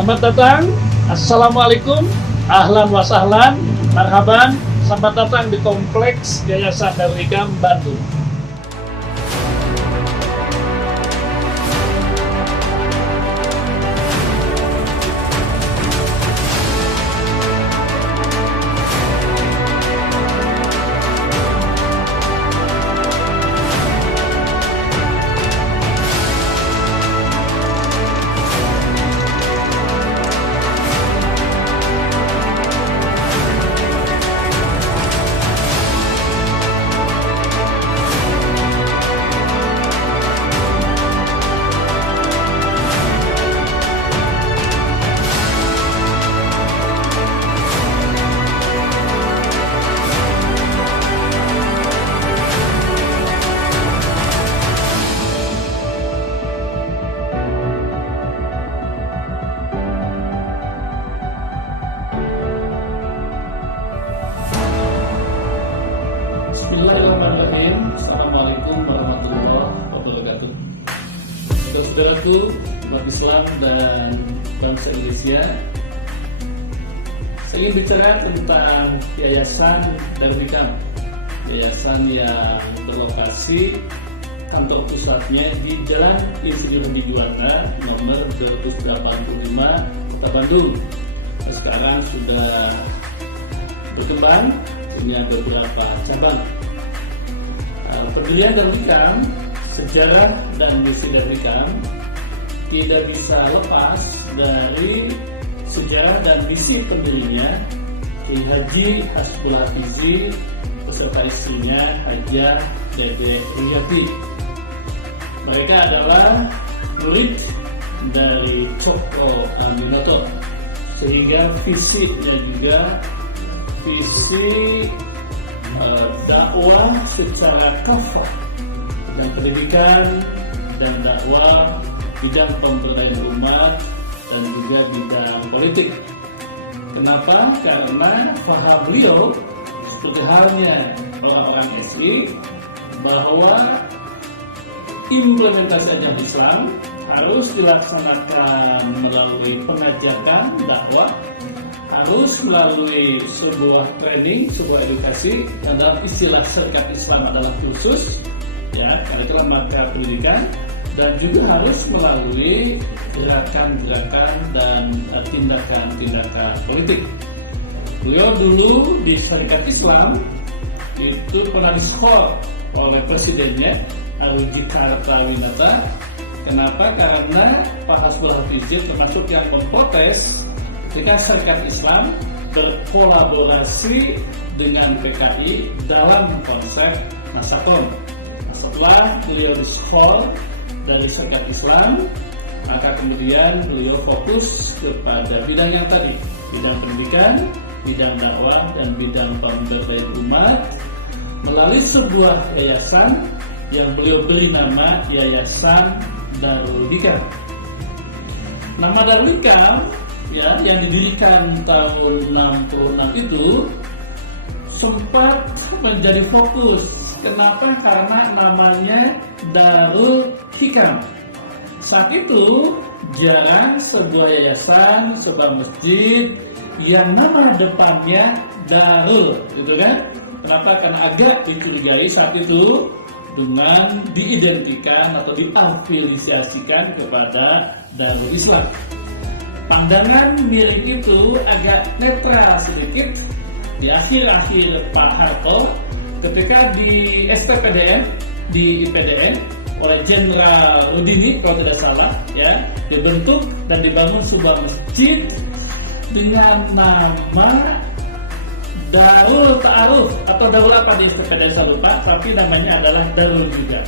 Selamat datang, Assalamualaikum, ahlan wa sahlan, marhaban, selamat datang di Kompleks Yayasan Darul Hikam, Bandung. Bismillahirrahmanirrahim. Assalamualaikum warahmatullahi wabarakatuh. Saudaraku, umat Islam dan bangsa Indonesia, saya ingin bicara tentang Yayasan Darul Hikam. Yayasan yang berlokasi kantor pusatnya di Jalan Insinyur Haji Juanda nomor 285 Kota Bandung. Sekarang sudah berkembang, ini ada beberapa cabang. Pendirian Darul Hikam, sejarah dan misi Darul Hikam tidak bisa lepas dari sejarah dan misi pendirinya Kiai Haji Hasbul Hafizi beserta istrinya Hajah Dede Riyati. Mereka adalah murid dari Cokro Aminoto, sehingga visinya juga visi dakwah secara kafah, bidang pendidikan dan dakwah, bidang pemberdayaan umat dan juga bidang politik. Kenapa? Karena faham beliau seperti halnya orang-orang SI bahwa implementasi ajaran Islam harus dilaksanakan melalui pengajaran dakwah, harus melalui sebuah training, sebuah edukasi, dan dalam istilah Serikat Islam adalah kursus, ya, karena itulah mata pendidikan, dan juga harus melalui gerakan-gerakan dan tindakan-tindakan politik. Beliau dulu di Serikat Islam itu pernah diskor oleh presidennya Aruji Kartawinata. Kenapa? Karena Pak Hasbul Hafizi termasuk yang memprotes ketika Serikat Islam berkolaborasi dengan PKI dalam konsep Nasakon. Setelah beliau diskor dari Serikat Islam, maka kemudian beliau fokus kepada bidang yang tadi, bidang pendidikan, bidang dakwah, dan bidang pemberdayaan umat melalui sebuah yayasan yang beliau beri nama Yayasan Darul Hikam. Nama Darul Hikam, ya, yang didirikan tahun 66 itu sempat menjadi fokus. Kenapa? Karena namanya Darul Hikam. Saat itu jarang sebuah yayasan, sebuah masjid yang nama depannya Darul, gitu kan? Kenapa? Karena agak dicurigai saat itu dengan diidentikan atau diafiliasikan kepada Darul Islam. Pandangan miring itu agak netral sedikit di akhir-akhir Pak Harto ketika di STPDN, di IPDN oleh Jenderal Rudini kalau tidak salah, ya, dibentuk dan dibangun sebuah masjid dengan nama Darul Ta'aruf atau Darul apa di STPDN saya lupa, tapi namanya adalah Darul juga.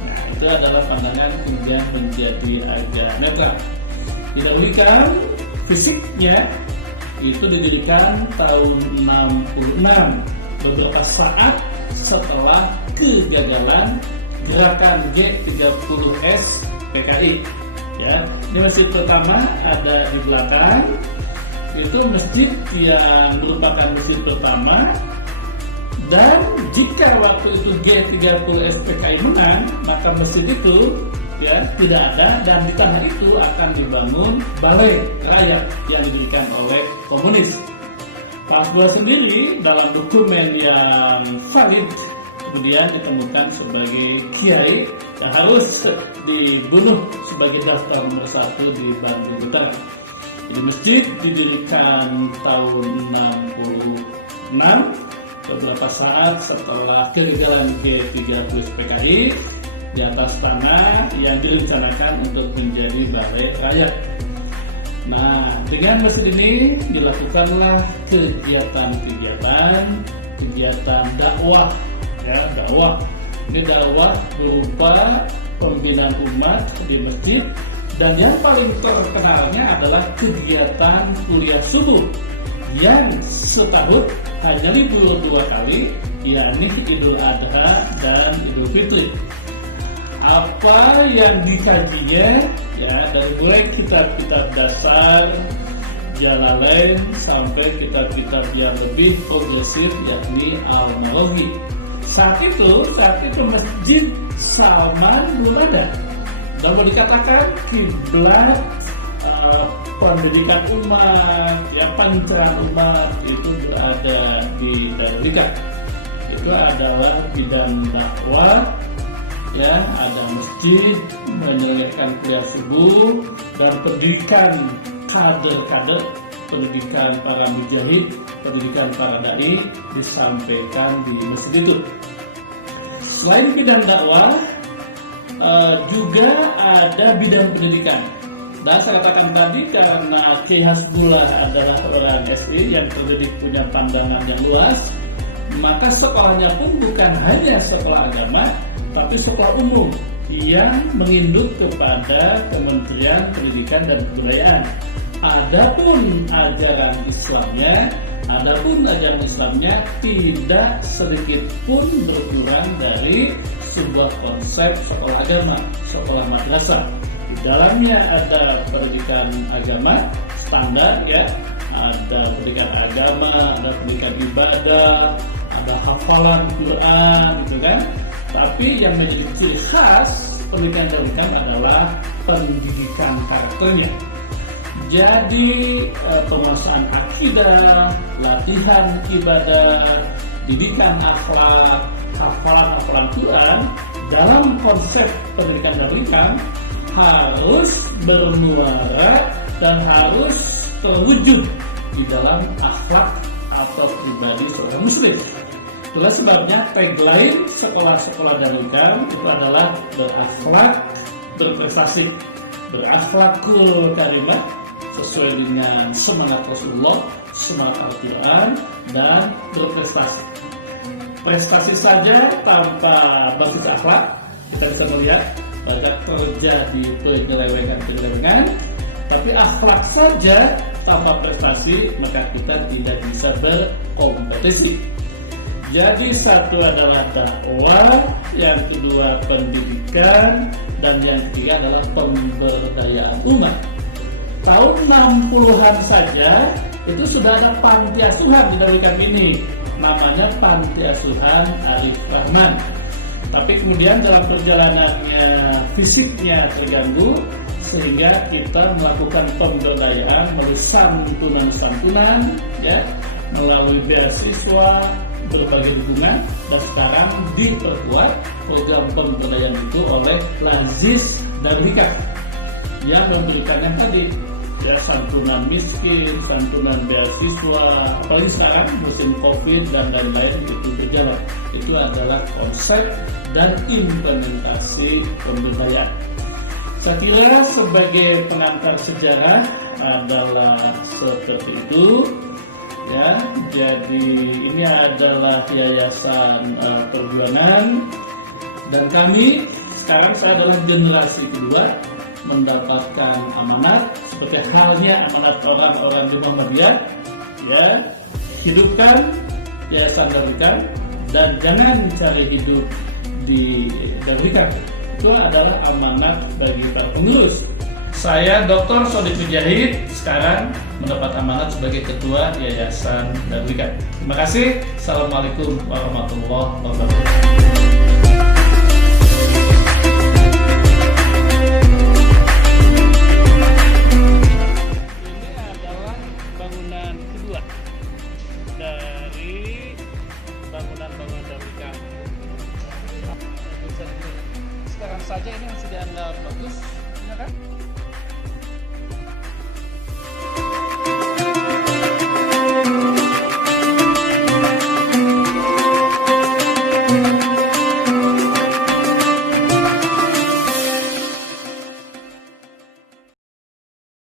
Nah, itu adalah pandangan kemudian menjadi agak netral. Di Darul Hikam fisiknya itu didirikan tahun 66, beberapa saat setelah kegagalan gerakan G30S PKI. Ya, ini masjid pertama ada di belakang. Itu masjid yang merupakan masjid pertama, dan jika waktu itu G30S PKI menang, maka masjid itu ya tidak ada, dan di tanah itu akan dibangun balai rakyat yang didirikan oleh komunis. Pak Hasbullah sendiri dalam dokumen yang valid kemudian ditemukan sebagai kiai yang harus dibunuh sebagai daftar nomor 1 di Bandung Utara. Jadi masjid didirikan tahun 66, beberapa saat setelah kegagalan G30 PKI di atas tanah yang direncanakan untuk menjadi balai rakyat. Nah, dengan masjid ini dilakukanlah kegiatan dakwah, ya dakwah. Ini dakwah berupa pembinaan umat di masjid, dan yang paling terkenalnya adalah kegiatan kuliah subuh yang setahun hanya libur 2 kali, yakni Idul Adha dan Idul Fitri. Apa yang dikajinya, ya dari mulai kitab-kitab dasar Jalalain sampai kitab-kitab yang lebih progresif, yakni Al-Maraghi. Saat itu Masjid Salman belum ada. Namun dikatakan kiblat pendidikan umat, ya pancaran umat itu berada di Darul. Itu adalah bidang dakwah, ya ada masjid menyelenggarakan kuliah subuh dan pendidikan kader-kader, pendidikan para mujahid, pendidikan para dai disampaikan di masjid itu. Selain bidang dakwah, juga ada bidang pendidikan. Dan saya katakan tadi, karena Kiai Hasbullah adalah orang SI yang terdidik, punya pandangan yang luas, maka sekolahnya pun bukan hanya sekolah agama, tapi sekolah umum yang menginduk kepada Kementerian Pendidikan dan Kebudayaan. Adapun ajaran Islamnya tidak sedikit pun berkurang dari sebuah konsep sekolah agama, sekolah madrasah. Di dalamnya ada pendidikan agama standar, ya, ada pendidikan agama, ada pendidikan ibadah, ada hafalan Quran, gitu kan. Tapi yang menjadi ciri khas pendidikan adalah pendidikan karakternya. Jadi penguasaan akidah, latihan ibadah, didikan akhlak, hafalan Quran dalam konsep pendidikan harus bermuara dan harus terwujud di dalam akhlak atau pribadi seorang muslim. Itulah sebabnya tagline sekolah-sekolah Darul itu adalah berakhlak, berprestasi, berakhlakul karimah sesuai dengan semangat Rasulullah, semangat Al-Quran, dan berprestasi. Prestasi saja tanpa basis akhlak, kita bisa melihat banyak terjadi penyelewengan, tapi akhlak saja tanpa prestasi, maka kita tidak bisa berkompetisi. Jadi satu adalah dakwah, yang kedua pendidikan, dan yang ketiga adalah pemberdayaan umat. Tahun 60-an saja itu sudah ada panti asuhan di Darul ini, namanya Panti Asuhan Arif Rahman. Tapi kemudian dalam perjalanannya fisiknya terganggu, sehingga kita melakukan pemberdayaan melalui santunan, ya, melalui beasiswa, berbagai dukungan, dan sekarang diperkuat program pemberdayaan itu oleh Lazis dan Hikah yang memberikan yang tadi, ya, santunan miskin, santunan beasiswa, apalagi sekarang musim COVID dan lain-lain itu berjalan. Itu adalah konsep dan implementasi pemberdayaan. Saya kira sebagai pengantar sejarah adalah seperti itu, ya. Jadi ini adalah yayasan perjuangan, dan kami sekarang, saya adalah generasi kedua mendapatkan amanat seperti halnya amanat orang-orang di Muhammadiyah, ya, hidupkan yayasan Darul, dan jangan cari hidup di Darul. Itu adalah amanat bagi para pengurus. Saya Dr. Sodik Mujahid sekarang mendapat amanat sebagai ketua yayasan Darul. Terima kasih. Assalamualaikum warahmatullahi wabarakatuh. saja ini masih dianggap bagus, ya kan?